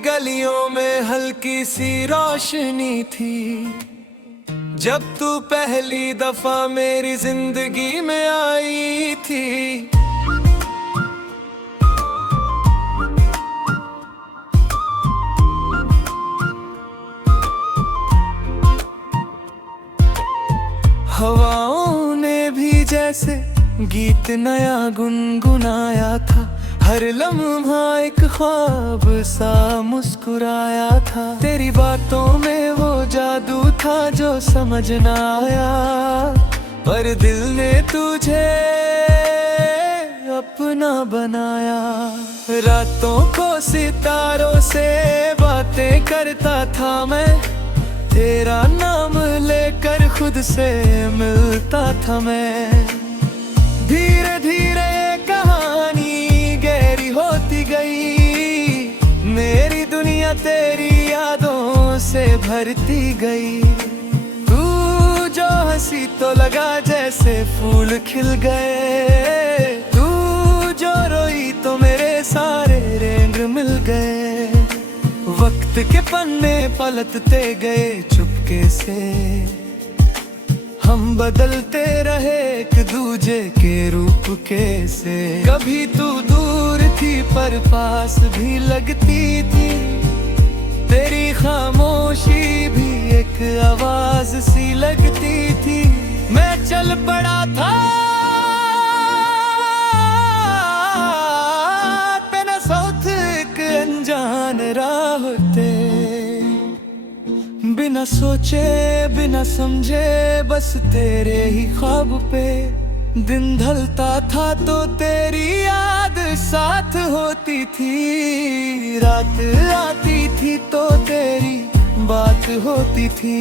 गलियों में हल्की सी रोशनी थी जब तू पहली दफा मेरी जिंदगी में आई थी। हवाओं ने भी जैसे गीत नया गुनगुनाया था, हर लम्हा एक ख्वाब सा मुस्कुराया था। तेरी बातों में वो जादू था जो समझ ना आया, पर दिल ने तुझे अपना बनाया। रातों को सितारों से बातें करता था मैं, तेरा नाम लेकर खुद से मिलता था मैं। धीरे धीरे कहानी गहरी होती गई, मेरी दुनिया तेरी यादों से भरती गई। तू जो हंसी तो लगा जैसे फूल खिल गए, तू जो रोई तो मेरे सारे रंग मिल गए। वक्त के पन्ने पलटते गए चुपके से, हम बदलते रहे एक दूजे के रूप कैसे। कभी तू दूर थी पर पास भी लगती थी, तेरी खामोशी भी एक आवाज सी लगती थी। मैं चल पड़ा था तेरा साथ एक अनजान राह पे, बिना सोचे बिना समझे बस तेरे ही ख्वाब पे। दिन ढलता था तो तेरी याद साथ होती थी, रात आती थी तो तेरी बात होती थी।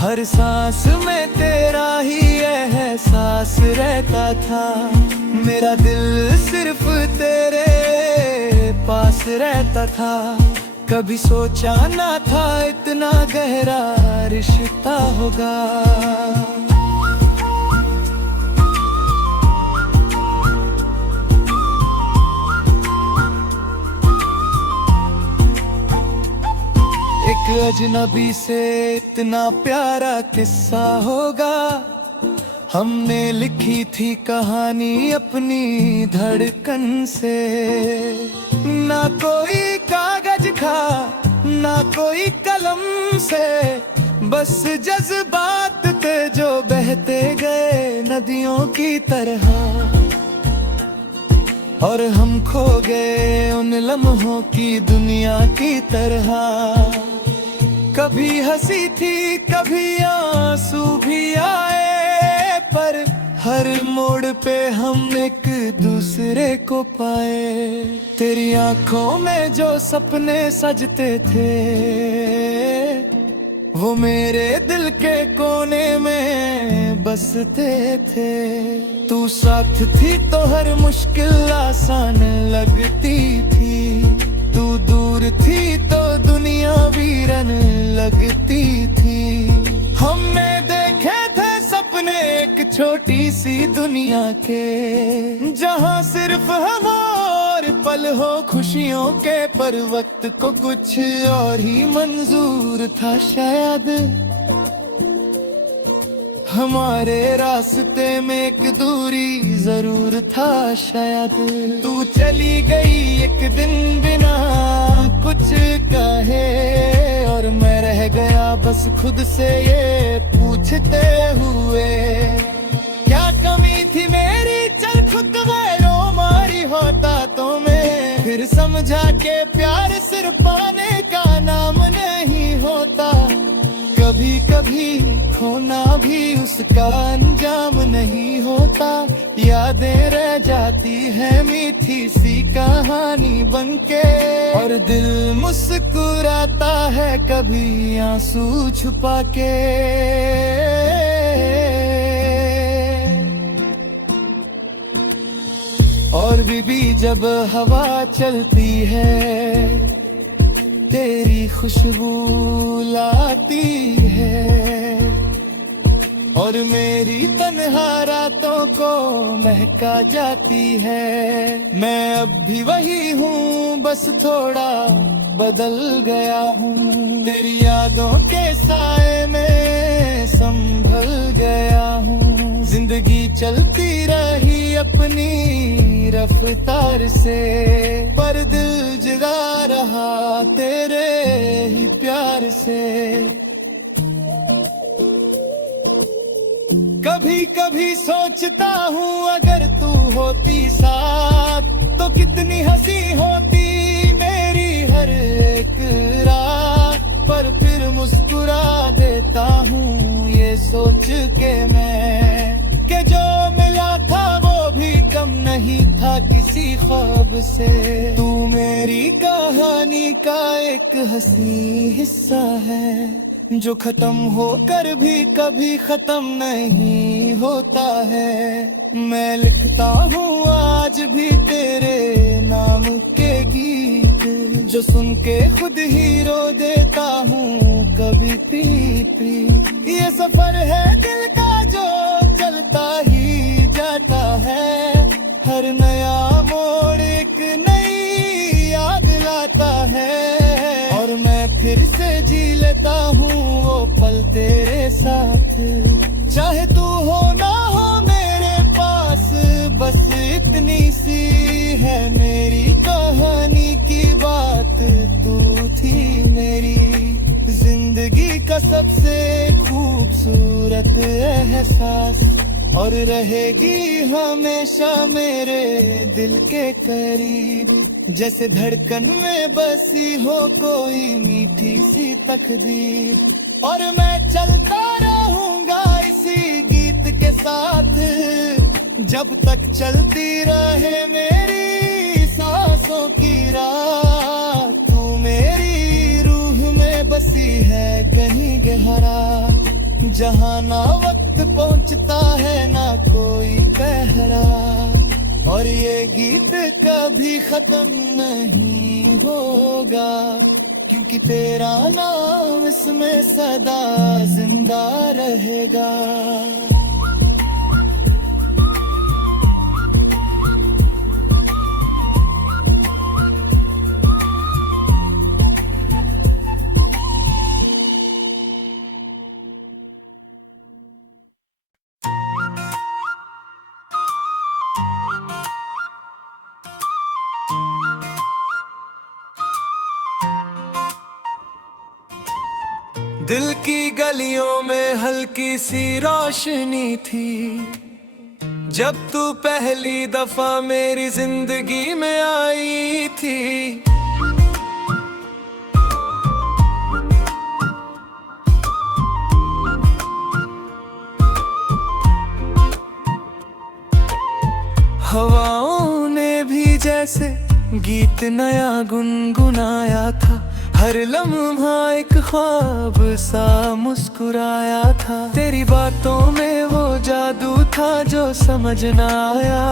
हर सांस में तेरा ही एहसास रहता था, मेरा दिल सिर्फ तेरे पास रहता था। कभी सोचा ना था इतना गहरा रिश्ता होगा। एक अजनबी से इतना प्यारा किस्सा होगा, हमने लिखी थी कहानी अपनी धड़कन से। ना कोई कागज था ना कोई कलम से, बस जज्बात थे जो बहते गए नदियों की तरह। और हम खो गए उन लम्हों की दुनिया की तरह। कभी हंसी थी कभी आंसू भी आए, पर हर मोड़ पे हम एक दूसरे को पाए। तेरी आंखों में जो सपने सजते थे, वो मेरे दिल के कोने में बसते थे। तू साथ थी तो हर मुश्किल आसान लगती थी, तू दूर थी तो दुनिया वीरन लगती थी। हमने देखे थे सपने एक छोटी सी दुनिया के, जहाँ सिर्फ हम और पल हो खुशियों के। पर वक्त को कुछ और ही मंजूर था शायद, हमारे रास्ते में एक दूरी जरूर था शायद। तू चली गई एक दिन बिना कुछ कहे, और मैं रह गया बस खुद से ये पूछते हुए, क्या कमी थी मेरी चल खुद गैरों मारी होता तो मैं फिर समझा के प्यार सिर्फ पाने का नाम नहीं होता। कभी कभी खोना भी उसका अंजाम नहीं होता, यादें रह जाती है मीठी सी कहानी बनके। और दिल मुस्कुराता है कभी आंसू छुपा के। और भी जब हवा चलती है, तेरी खुशबू लाती है, और मेरी तन्हा रातों को महका जाती है। मैं अब भी वही हूँ, बस थोड़ा बदल गया हूँ। तेरी यादों के साए में संभल गया हूँ। जिंदगी चलती रही अपनी रफ्तार से, पर दिल जगा रहा तेरे ही प्यार से। कभी कभी सोचता हूँ अगर तू होती साथ तो कितनी हंसी होती मेरी हर एक रात। पर फिर मुस्कुरा देता हूँ ये सोच के मैं कि जो मिला था वो भी कम नहीं था किसी ख्वाब से। तू मेरी कहानी का एक हंसी हिस्सा है जो खत्म होकर भी कभी खत्म नहीं होता है। मैं लिखता हूँ आज भी तेरे नाम के गीत जो सुन के खुद ही रो देता हूँ कभी पी। ये सफर है दिल का जो चलता ही जाता है। हर नया मोड़ एक नई याद लाता है और मैं फिर से जी लेता हूँ वो पल तेरे साथ। चाहे तू हो ना हो मेरे पास बस इतनी सी है मेरी कहानी की बात। तू थी मेरी जिंदगी का सबसे खूबसूरत एहसास और रहेगी हमेशा मेरे दिल के करीब। जैसे धड़कन में बसी हो कोई मीठी सी तकदीर। और मैं चलता रहूंगा इसी गीत के साथ जब तक चलती रहे मेरी सांसों की राह। तू मेरी रूह में बसी है कहीं गहरा जहाँ ना वक्त पहुँचता है ना कोई पहरा। और ये गीत कभी खत्म नहीं होगा क्योंकि तेरा नाम इसमें सदा जिंदा रहेगा। दिल की गलियों में हल्की सी रोशनी थी जब तू पहली दफा मेरी जिंदगी में आई थी। हवाओं ने भी जैसे गीत नया गुनगुनाया था। हर लम्हा एक ख्वाब सा मुस्कुराया था। तेरी बातों में वो जादू था जो समझ ना आया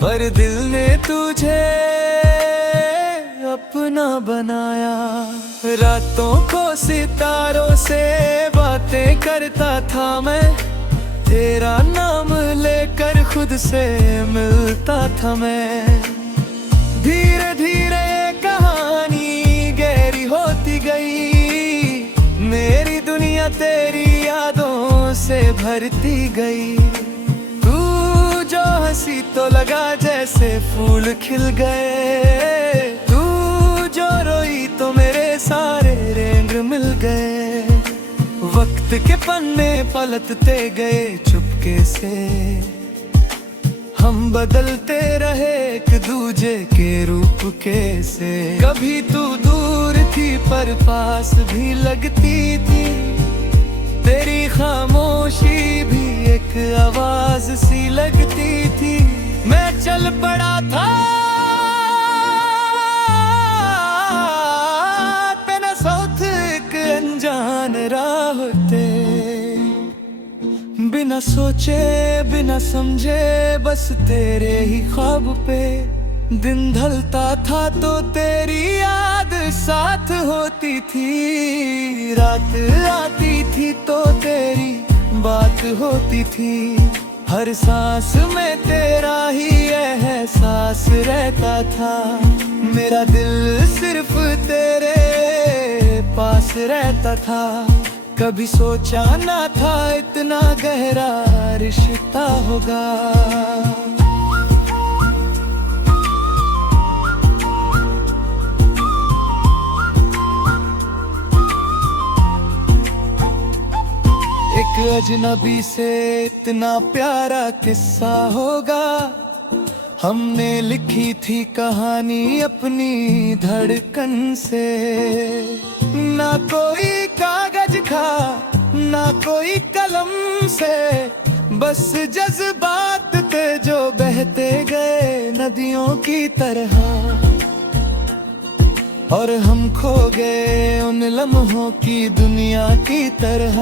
पर दिल ने तुझे अपना बनाया। रातों को सितारों से बातें करता था मैं। तेरा नाम लेकर खुद से मिलता था मैं। धीरे धीरे कहानी गहरी होती गई। मेरी दुनिया तेरी यादों से भरती गई। तू जो हंसी तो लगा जैसे फूल खिल गए। तू जो रोई तो मेरे सारे रंग मिल गए। वक्त के पन्ने पलटते गए चुपके से। हम बदलते रहे एक दूजे के रूप कैसे। कभी तू दूर थी पर पास भी लगती थी। तेरी खामोशी भी एक आवाज सी लगती थी। मैं चल पड़ा था तेरा साथ एक अनजान राह पे। बिना सोचे बिना समझे बस तेरे ही ख्वाब पे। दिन ढलता था तो तेरी याद साथ होती थी। रात आती थी तो तेरी बात होती थी। हर सांस में तेरा ही एहसास रहता था। मेरा दिल सिर्फ तेरे पास रहता था, कभी सोचा ना था इतना गहरा रिश्ता होगा। एक अजनबी से इतना प्यारा किस्सा होगा, हमने लिखी थी कहानी अपनी धड़कन से। ना कोई कागज था ना कोई कलम से, बस जज्बात थे जो बहते गए नदियों की तरह। और हम खो गए उन लम्हों की दुनिया की तरह।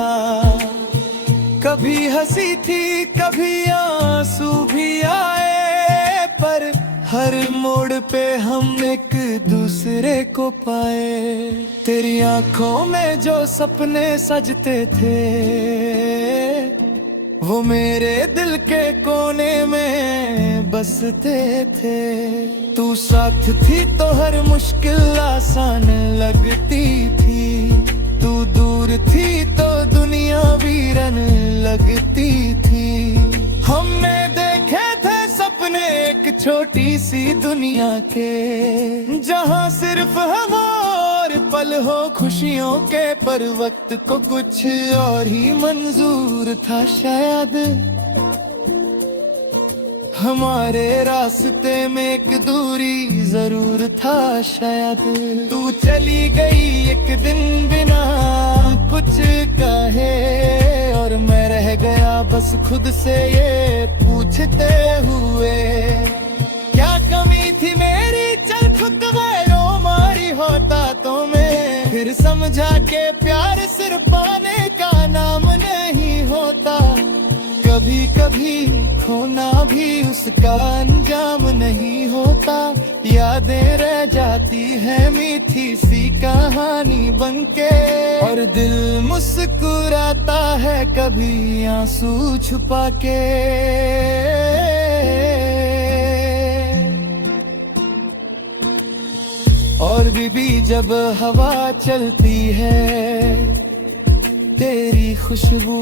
कभी हंसी थी कभी आंसू भी आए, पर हर मोड़ पे हम एक दूसरे को पाए। तेरी आंखों में जो सपने सजते थे, वो मेरे दिल के कोने में बसते थे। तू साथ थी तो हर मुश्किल आसान लगती थी, तू दूर थी तो दुनिया वीरन लगती थी। हमने देखे थे सपने एक छोटी सी दुनिया के, जहाँ सिर्फ हम और पल हो खुशियों के। पर वक्त को कुछ और ही मंजूर था शायद, हमारे रास्ते में एक दूरी जरूर था शायद। तू चली गई एक दिन बिना कुछ कहे, और मैं रह गया बस खुद से ये पूछते हुए, क्या कमी थी मेरी चल खुद गैरों मारी होता तो मैं फिर समझा के प्यार सिर्फ पाने का नाम नहीं होता। कभी कभी खोना भी उसका अंजाम नहीं होता, यादें रह जाती है मीठी सी कहानी बनके। और दिल मुस्कुराता है कभी आंसू छुपा के। और भी जब हवा चलती है, तेरी खुशबू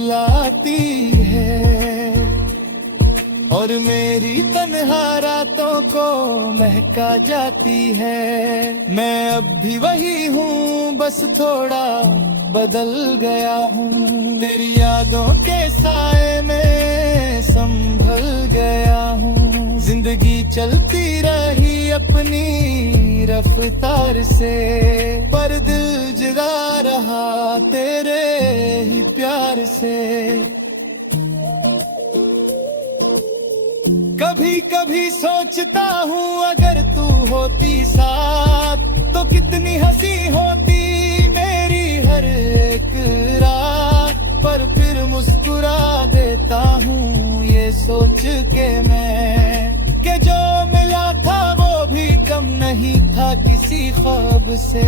लाती है, और मेरी तन्हा रातों को महका जाती है। मैं अब भी वही हूँ, बस थोड़ा बदल गया हूँ। तेरी यादों के साए में संभल गया हूँ। जिंदगी चलती रही अपनी रफ्तार से, पर दिल जगा रहा तेरे ही प्यार से। कभी कभी सोचता हूँ अगर तू होती साथ, तो कितनी हंसी होती मेरी हर एक रात। पर फिर मुस्कुरा देता हूँ ये सोच के मैं, कि जो मिला था वो भी कम नहीं था किसी ख्वाब से।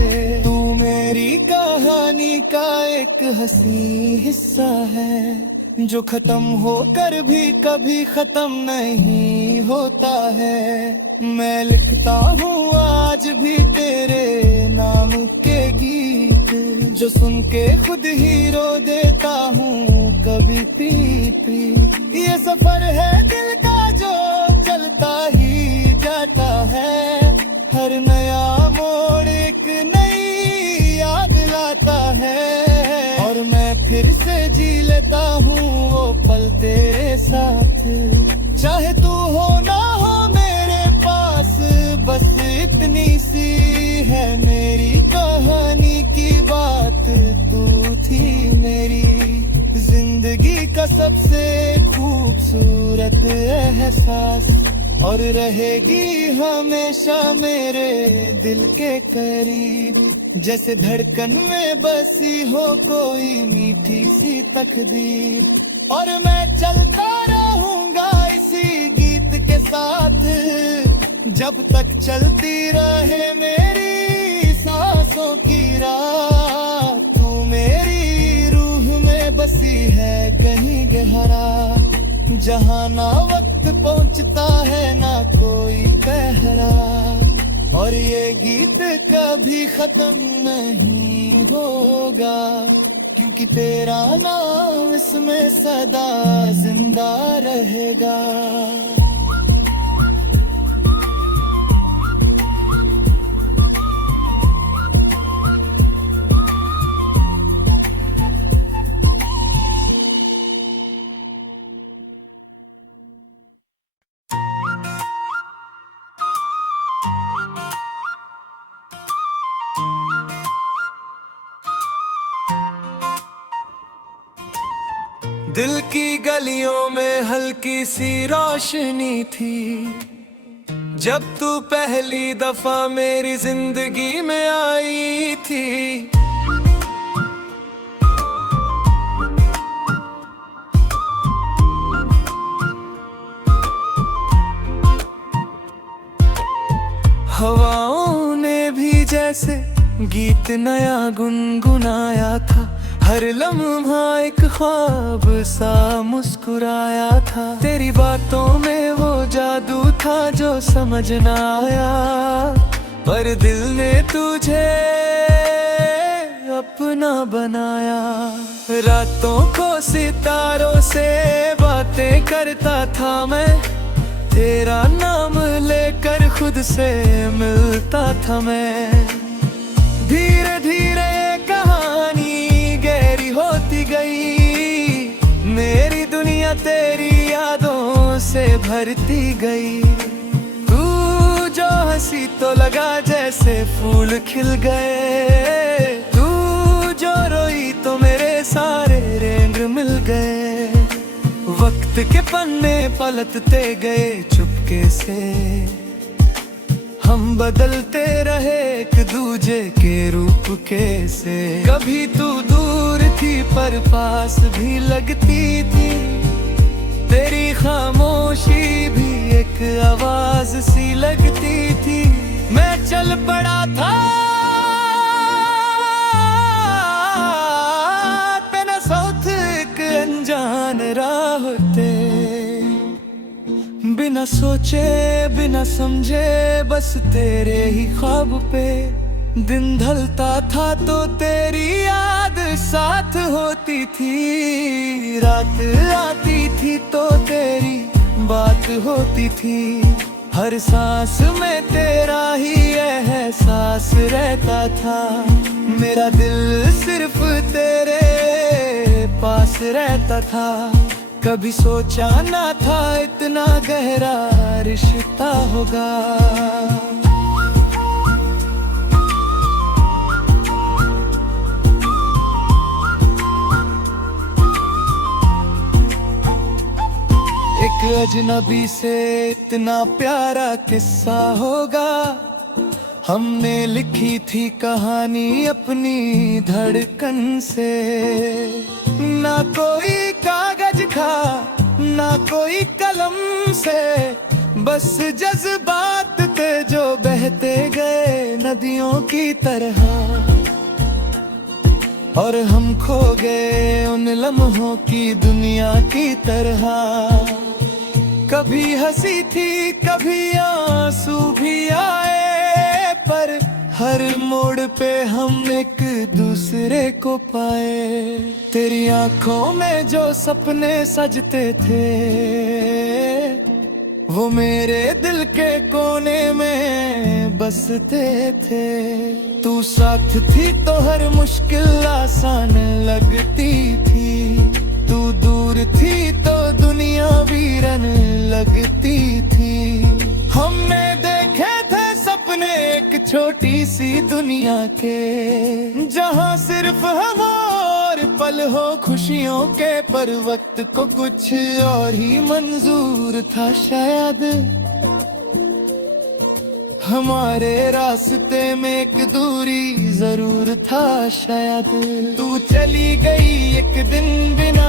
तू मेरी कहानी का एक हंसी हिस्सा है, जो खत्म होकर भी कभी खत्म नहीं होता है। मैं लिखता हूँ आज भी तेरे नाम के गीत, जो सुन के खुद ही रो देता हूँ कभी पी। ये सफर है दिल का जो चलता ही जाता है, हर नया मोड़ एक नई याद लाता है। और मैं फिर से जी लेता हूँ वो पल तेरे साथ, चाहे तू हो ना हो मेरे पास। बस इतनी सी है मेरी कहानी की बात, तू थी मेरी जिंदगी का सबसे खूबसूरत एहसास, और रहेगी हमेशा मेरे दिल के करीब। जैसे धड़कन में बसी हो कोई मीठी सी तकदीर। और मैं चलता रहूंगा इसी गीत के साथ, जब तक चलती रहे मेरी सांसों की राह। तू मेरी रूह में बसी है कहीं गहरा, जहाँ ना वक्त पहुँचता है ना कोई पहरा। और ये गीत कभी खत्म नहीं होगा, क्योंकि तेरा नाम इसमें सदा जिंदा रहेगा। दिल की गलियों में हल्की सी रोशनी थी, जब तू पहली दफा मेरी जिंदगी में आई थी। हवाओं ने भी जैसे गीत नया गुनगुनाया था, हर लम्हा एक ख्वाब सा मुस्कुराया था। तेरी बातों में वो जादू था जो समझ ना आया, पर दिल ने तुझे अपना बनाया। रातों को सितारों से बातें करता था मैं, तेरा नाम लेकर खुद से मिलता था मैं। धीरे धीरे कहानी गहरी होती गई, मेरी दुनिया तेरी यादों से भरती गई। तू जो हंसी तो लगा जैसे फूल खिल गए, तू जो रोई तो मेरे सारे रंग मिल गए। वक्त के पन्ने पलटते गए चुपके से, हम बदलते रहे एक दूजे के रूप के से। कभी तू दूर थी पर पास भी लगती थी, तेरी खामोशी भी एक आवाज सी लगती थी। मैं चल पड़ा था तेरा साथ एक अनजान राह पे, बिना सोचे बिना समझे बस तेरे ही ख्वाब पे। दिन ढलता था तो तेरी याद साथ होती थी, रात आती थी तो तेरी बात होती थी। हर सांस में तेरा ही एहसास रहता था, मेरा दिल सिर्फ तेरे पास रहता था। कभी सोचा ना था इतना गहरा रिश्ता होगा। एक अजनबी से इतना प्यारा किस्सा होगा, हमने लिखी थी कहानी अपनी धड़कन से। ना कोई कागज था ना कोई कलम से, बस जज्बात थे जो बहते गए नदियों की तरह। और हम खो गए उन लम्हों की दुनिया की तरह। कभी हंसी थी कभी आंसू भी आए, पर हर मोड़ पे हम एक दूसरे को पाए। तेरी आंखों में जो सपने सजते थे, वो मेरे दिल के कोने में बसते थे। तू साथ थी तो हर मुश्किल आसान लगती थी, तू दूर थी तो दुनिया वीरन लगती थी। हमने देखे थे सपने एक छोटी सी दुनिया के, जहाँ सिर्फ हम और पल हो खुशियों के। पर वक्त को कुछ और ही मंजूर था शायद, हमारे रास्ते में एक दूरी जरूर था शायद। तू चली गई एक दिन बिना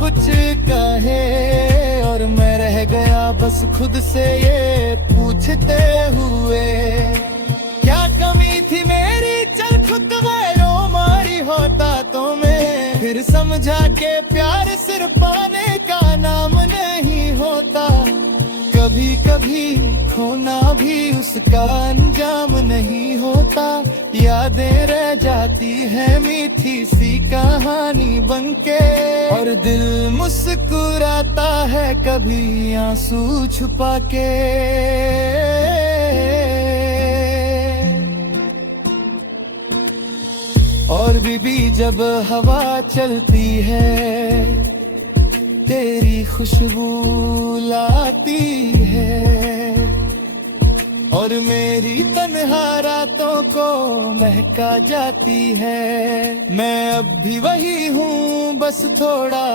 कुछ कहे, और मैं रह गया बस खुद से ये पूछते हुए, क्या कमी थी मेरी चल खुद गैरों मारी होता तो मैं। फिर समझा के प्यार सिर्फ पाने का नाम नहीं होता, कभी कभी खोना भी उसका अंजाम नहीं होता, यादें रह जाती है मीठी सी कहानी बनके, और दिल मुस्कुराता है कभी आंसू छुपा के। और बीबी जब हवा चलती है तेरी खुशबू लाती है, और मेरी तन्हा रातों को महका जाती है। मैं अब भी वही हूँ, बस थोड़ा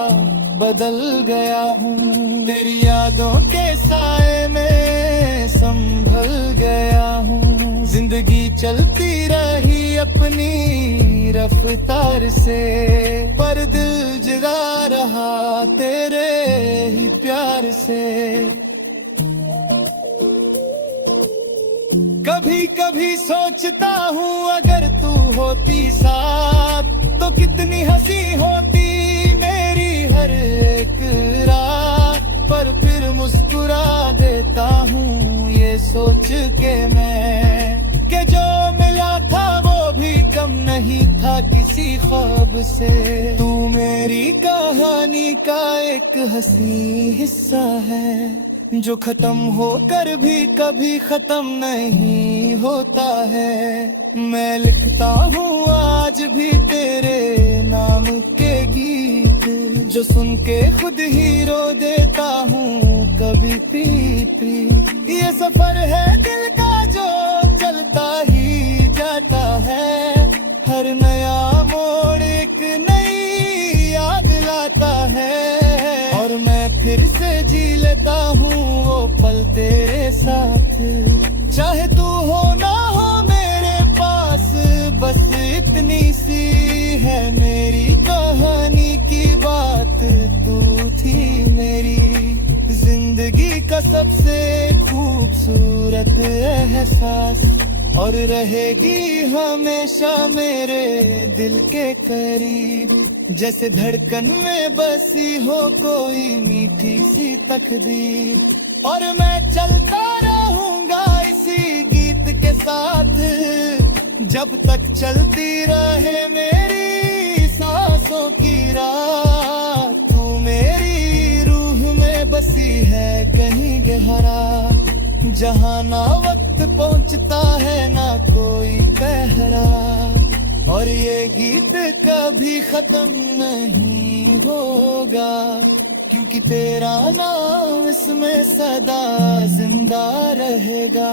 बदल गया हूँ, तेरी यादों के साए में संभल गया हूँ। जिंदगी चलती रही अपनी रफ्तार से, पर दिल जुड़ा रहा तेरे ही प्यार से। कभी कभी सोचता हूँ अगर तू होती साथ तो कितनी हंसी होती मेरी हर एक रात, पर फिर मुस्कुरा देता हूँ ये सोच के मैं, कि जो मिला था वो भी कम नहीं था किसी ख्वाब से। तू मेरी कहानी का एक हंसी हिस्सा है, जो खत्म होकर भी कभी खत्म नहीं होता है। मैं लिखता हूँ आज भी तेरे नाम के गीत, जो सुन के खुद ही रो देता हूँ कभी पी पी। ये सफर है दिल का जो चलता ही जाता है, हर नया मोड़ एक नई याद लाता है, और मैं फिर से जी लेता हूँ वो पल तेरे साथ। चाहे तू हो ना हो मेरे पास, बस इतनी सी है मेरी कहानी की बात, तू थी मेरी जिंदगी का सबसे खूबसूरत एहसास, और रहेगी हमेशा मेरे दिल के करीब, जैसे धड़कन में बसी हो कोई मीठी सी तकदीर। और मैं चलता रहूंगा इसी गीत के साथ, जब तक चलती रहे मेरी सांसों की रात। तू मेरी रूह में बसी है कहीं गहरा, जहाँ ना वक्त पहुँचता है ना कोई पहरा, और ये गीत कभी खत्म नहीं होगा, क्योंकि तेरा नाम इसमें सदा जिंदा रहेगा।